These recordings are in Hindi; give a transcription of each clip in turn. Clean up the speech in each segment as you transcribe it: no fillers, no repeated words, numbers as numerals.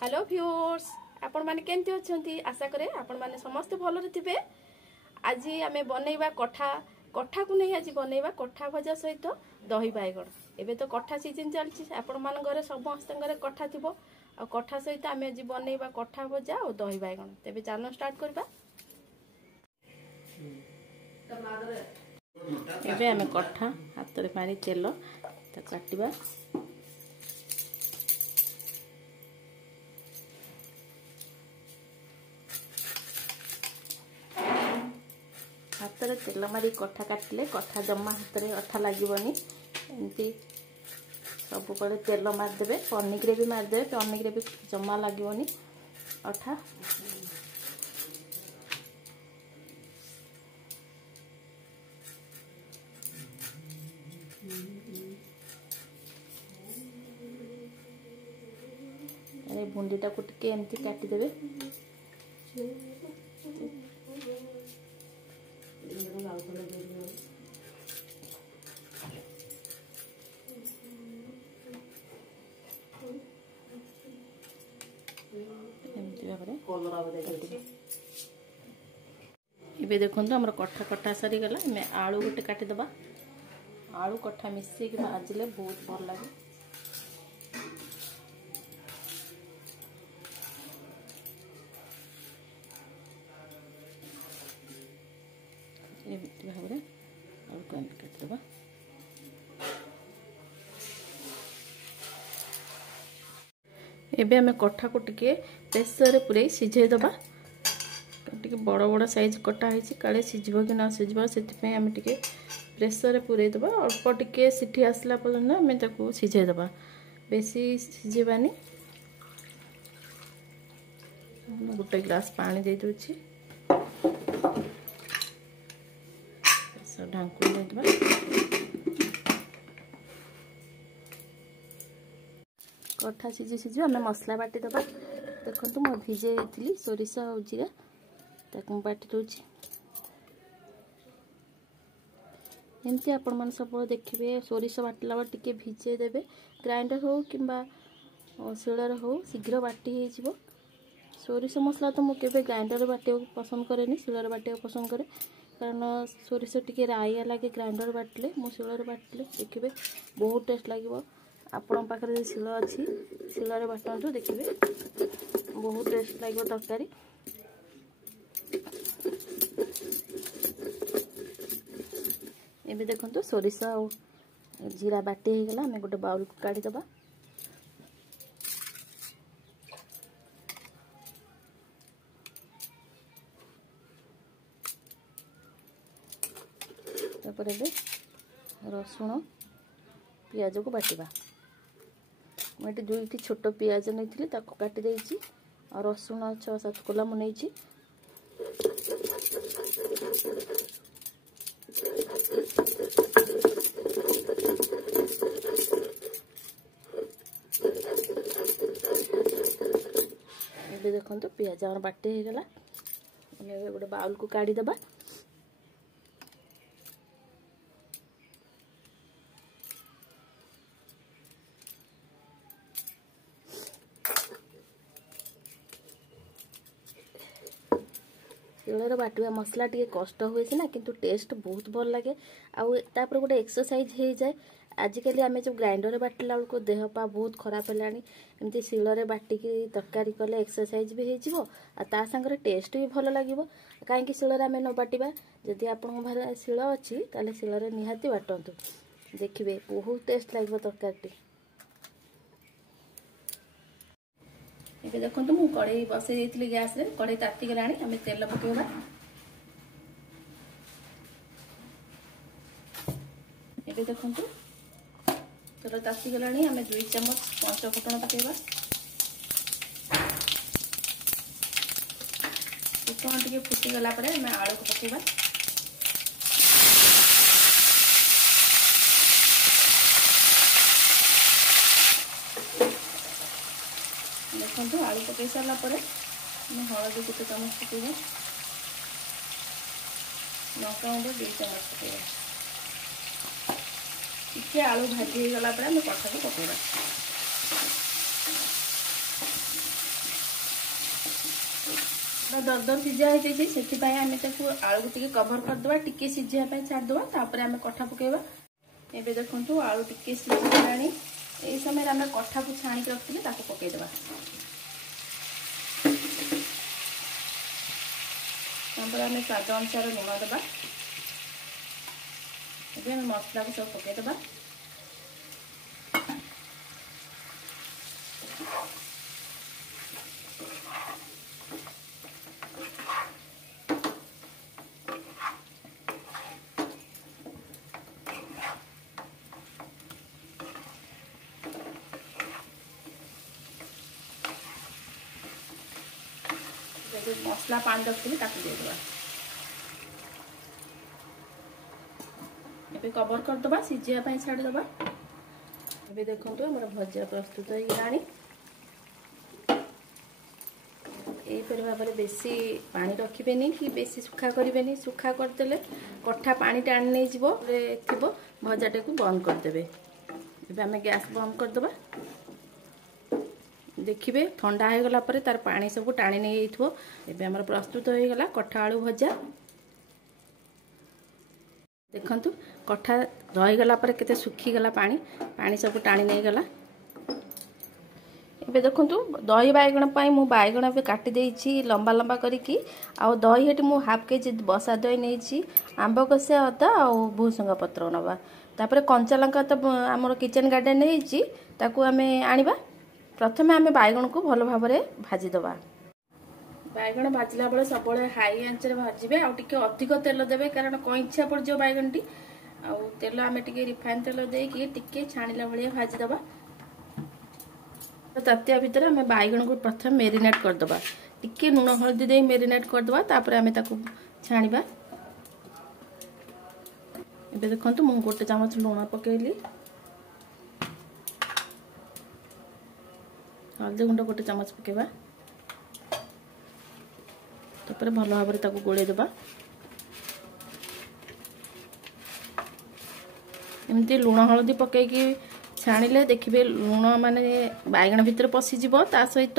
हेलो व्यूअर्स आपण माने केमती अछंती आशा करे आपण माने समस्त भलरे थिबे। आज आमे बनैबा कठा कठा को नै आज बनैबा कठा भजा सहित दही बाइगण। एबे तो कठा सीजन चलछि आपण मान घरे समस्त घरे कठा थिबो आ कठा सहित आमे आज बनैबा कठा भजा और दही बाइगण। तेबे चलो स्टार्ट करबा। एबे आमे कठा हाथ रे मारी तेल त काटिबा। हाथ में तेल मारी कठा काटिले कठा जमा हाथ में अठा लगनी एमती सब बड़े तेल मारिदेवे। पनिक भी मारिदेवे, पनिक भी जमा लगनी अठा। बुंदीटा को टिके एमती काटिदेवे। एबे देखो हमर कठा कटा सारी गला। आलू गोटे काटिदेबा। आलू कठा मिसेक भाजिले बहुत भल लगे। भाव आलू काटिदेबा। एबे हमें कठा को टिके प्रेसर रे पुरे सिझे दबा। टिके बड़ बड़ साइज कटा है काले सिझबो कि ना सिझबो से आम टिके प्रेसर रे पुरे दबा। अल्प टिके सिटी आसला पर्यंत आम ताको सिझे दबा, बेसी सिझेबानी। गोटे ग्लास पानी दे दूची, ढांकुनी दे दबा। कठा सिझी सिझी आम मसला बाटी दबा। देखो मैं भिजे थी सोरिष और जीरा ताकू बाटी दूची। एमती आपण मन सब देखिए सोरिष बाटिला टिके भिजे देबे। ग्राइंडर हो कि शिलर हो शीघ्र बाटी हो। सोरिष मसला तो मुझे ग्राइंडर बाटे पसंद करे, शिलर बाटे पसंद करे। कारण सोरिष टिके राइया लगे ग्राइंडर बाटिले। मु शिलर बाटिले देखिए बहुत टेस्ट लगे। आपण पाखे शिल अच्छी शिलर बाटू देखिए बहुत टेस्ट लगे तरकारी। एबे देखो सोरिष और जीरा बाटी हो गला। आम गोटे बाउल को काढ़ीदबा। तापर रसुण पियाज को बाटिबा। मुझे दुईटी छोट पियाज नहीं काटी देछि और रसुण 6-7 कोला मुझे। ये देखो पियाज और बाटे हो गला। गोटे बाउल को काढ़ीदबा। शिलर बाटिया मसला टी कष्ट हुए सीना किंतु टेस्ट बहुत भल लगे। आपर गोटे एक्सरसाइज हो जाए। आजिकल आम जो ग्राइंडर बाटिला बेलू देह पा बहुत खराब है। एमती शिलर बाटिकी तरकारी कले एक्सरसाइज भी हो सांगे टेस्ट भी भल लगे। कहीं शिलर आम न बाटिबा। जदि आपन घर शिल अच्छी ताले शिलर निहाती बाटंतु, देखिए बहुत टेस्ट लगे तरकारी। ये देखो मुझे कड़े बसई थी गैस रे। कड़े ताती गलानी आम तेल पकेबा। ये देखो तेल ताती गलानी आम 2 चम्मच पंच फुटण पकेबा। फुटण टिके फुटी गला परे आम आलू को पकेबा। देखो आलू पकई सारा हलदी 1 चामच पकेबा। लंका गुंड 2 चम्मच पकेबा। टिके आलू भाजी गला आम कठा को पकेबा। दरदर सिझा हो से आलू को टिके कभर करदे टिके सिझापी छाड़दे तापर आम कठा पकेबा। एबे देखंतु आलू टिके सिझिलानी एई समय आम कठा को छाणी रखिले ताको पकेइदेबा। तापर आम स्वाद अनुसार लुण देबा। एबे आम मसला को सब पकेइदेबा। मसला पानी रखी देदेबा। एबे कवर करदबा सिझिया छाड़ीदबा। एबे देखंतु हमर भजा प्रस्तुत हो गलानी। एई पर भाबरे बेसी पानी रखिबेनी कि बेसी सुखा करिबेनी। सुखा करदेले कठा पानी टाणी नै जिवो रे थिबो भजाटे को बंद कर देबे। एबे हमें गैस बंद करदबा। देखिए ठंडा हो गला परे तार पानी सब टाणी नहीं जाइथो। एबे हमर प्रस्तुत हो गला कठा आलू भजा। देखंतु कठा रही गला परे केते सुखी गला पानी पानी सब टाणी नहीं गला। एबे देखंतु दही बाइगण पाई मु बाइगण पे काटी देइछि लंबा लंबा करिकी। आ दही हेटी मु हाफ केजी बसा दही नेइछि आंब कसिया अदा आ भूसंगा पत्र नबा। तापर कंचा लंका तो हमर किचन गार्डन नेइछि ताकू हमें आनिबा। प्रथमे आम बैगण को भल भाव में भाजीदबा। बैगण भाजला बेले सब हाई आंच भाजबे आउे अधिक तेल देवे कारण कईछा पड़ जाए बैगण टी तेल आम टे रिफाइन तेल देके छाणिला भाया भाजीदबा। तातिया भितर आम बैगण को प्रथम मेरिनेट करदबा। टिके लुण हलदी दे मेरिनेट करदबा तापर आम ताकू छाणिबा। एबे देखंतु मु गोटे चामच लुण पकेइली। हल्दी गुंड गोटे चामच पकेबा। तापर भल भाव में गोले देबा। एमती लुण हलदी पकईकी छाणिले देखिए लुण माने बैगण भितर पशिजिवो ता सहित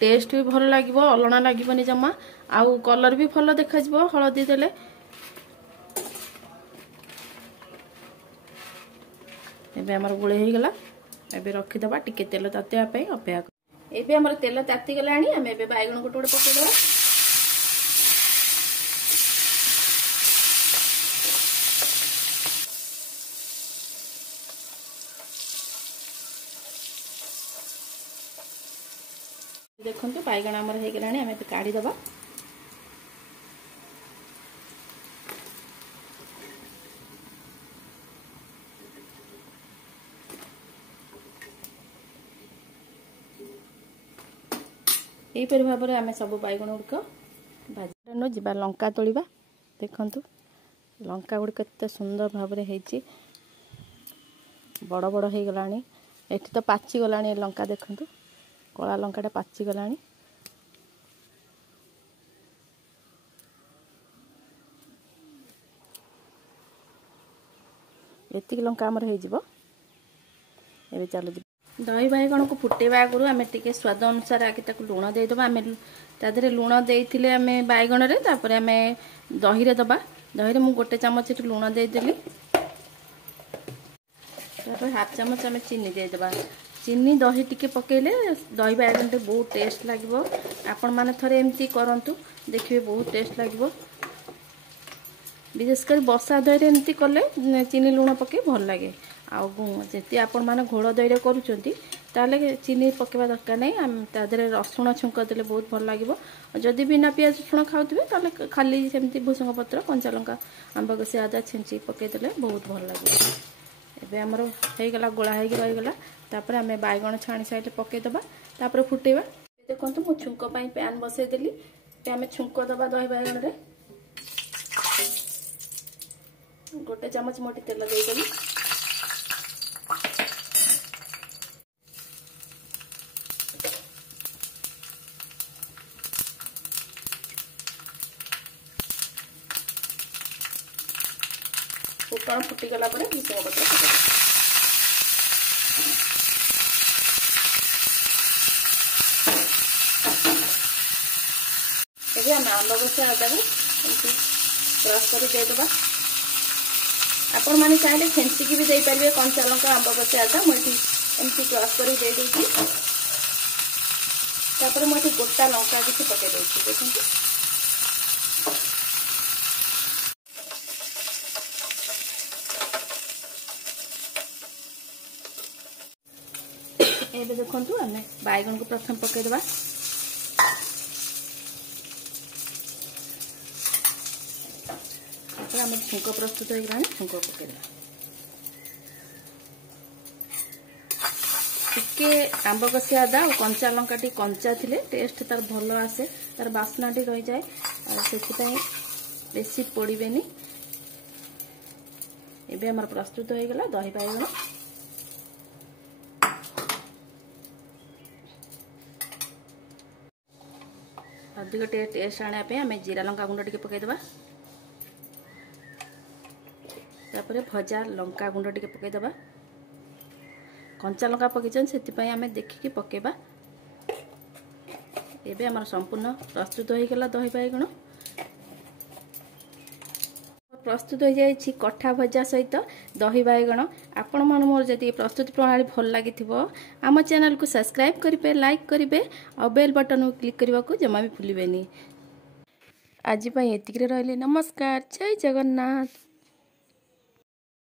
टेस्ट भी भल लागिवो अलणा लागिवनी जमा आउ कलर भी भल देखाजिवो हलदी देले। एबे हमर गोले हो गला। एबे रखिदबा टिके तेल तातिया पे अपेक्षा। एबे हमर तेल ताती गलानी हम एबे बैगण गोटे गोटे पकेइदबा। देखंतु बैगण हमर हे गलानी हम एबे काढी दबा। यहीपर भाव में आम सब बैगण गुड़िक भाजी जा लंका तोड़ा। देखंतु लंका गुड़िक केते सुंदर भाव में होती बड़ बड़ हो गलानी। एठी तो पाची गलानी लंका देखंतु कला लंकाटा पाची गलानी। एतिक लंका आमर हो एबे चलो दही बैगण को फुटेवा आगु आम टे स्वाद अनुसार आगे लुण देदेबा। आम तादेह लुण देते आम बैगण रे तापर आम दही रे दबा। दही रे मु गोटे चामच लुण देदेली। तापर हाफ चामच आम चीनी देदेबा। चीनी दही टिके पकेले दही बैगण टे बहुत टेस्ट लागिवो। आपण माने थरे एमती करंतु देखिए बहुत टेस्ट लागिवो। विशेषकर बसा दही रे एमती कले चीनी लुण पके भल लागे। आती आपण मैंने घोल दही करुँच ताले चीनी पकेवा दरकार नहीं। आम तादेह रसुण छुंक देले बहुत भल लगे। जदि बिना पियाज रसुण खाऊे ताले खाली सेमती भूसंग पत्र कंचा लंका आंब कसी आदा छेंची पकईदेले बहुत भल लगे। एबे हमर हो गला गोला हो रहीगला। तापर आम बैगण छाणी साइड पकईदबा तापर फुटेबा। देखो मु छुंक पैन बसईदेली आम छुंक दबा दही बैगण रे गोटे चामच मोटी तेल देदेली। फुटण फुटीगला भूसंग पत्र आम कषिया अदा को क्रश कर देदेबा। आपण मैंने चाहिए फेंसिकी भी दे पारे कंचा लंका आंब कषिया अदा मुझे एमती क्रश कर मुझे गोटा लंका किसी पकई देती देखते एबे देखु आम बैगन को प्रथम पकईदबा। आम छुंक प्रस्तुत होगा छुंक पकईदबा। टिके आंब कषिया अदा और कंचा लंका टी कंचा थिले टेस्ट तार भल आसे तार बास्ना टी रही जाए से बेसी पोड़ेनि। एबे हमर प्रस्तुत हो गला दही बाइगण। अधिक टेस्ट आने आम जीरा लंका गुंड टी पकईदबा। तापर भजा लंका गुंड टी पकईदबा। कंचा लंका पकईचन से आम देखिकी पकेबा। एबे हमर संपूर्ण प्रस्तुत हो गला दही बाइगण। प्रस्तुत हो जाए कठा भजा सहित दही बाइगण। आपण मन मोर जदि प्रस्तुति प्रणाली भल लगी आम चैनल को सब्सक्राइब करेंगे, लाइक करेंगे और बेल बटन को क्लिक करने को जमा भी भूलिबेनी। आज एतिक रहिले। नमस्कार, जय जगन्नाथ।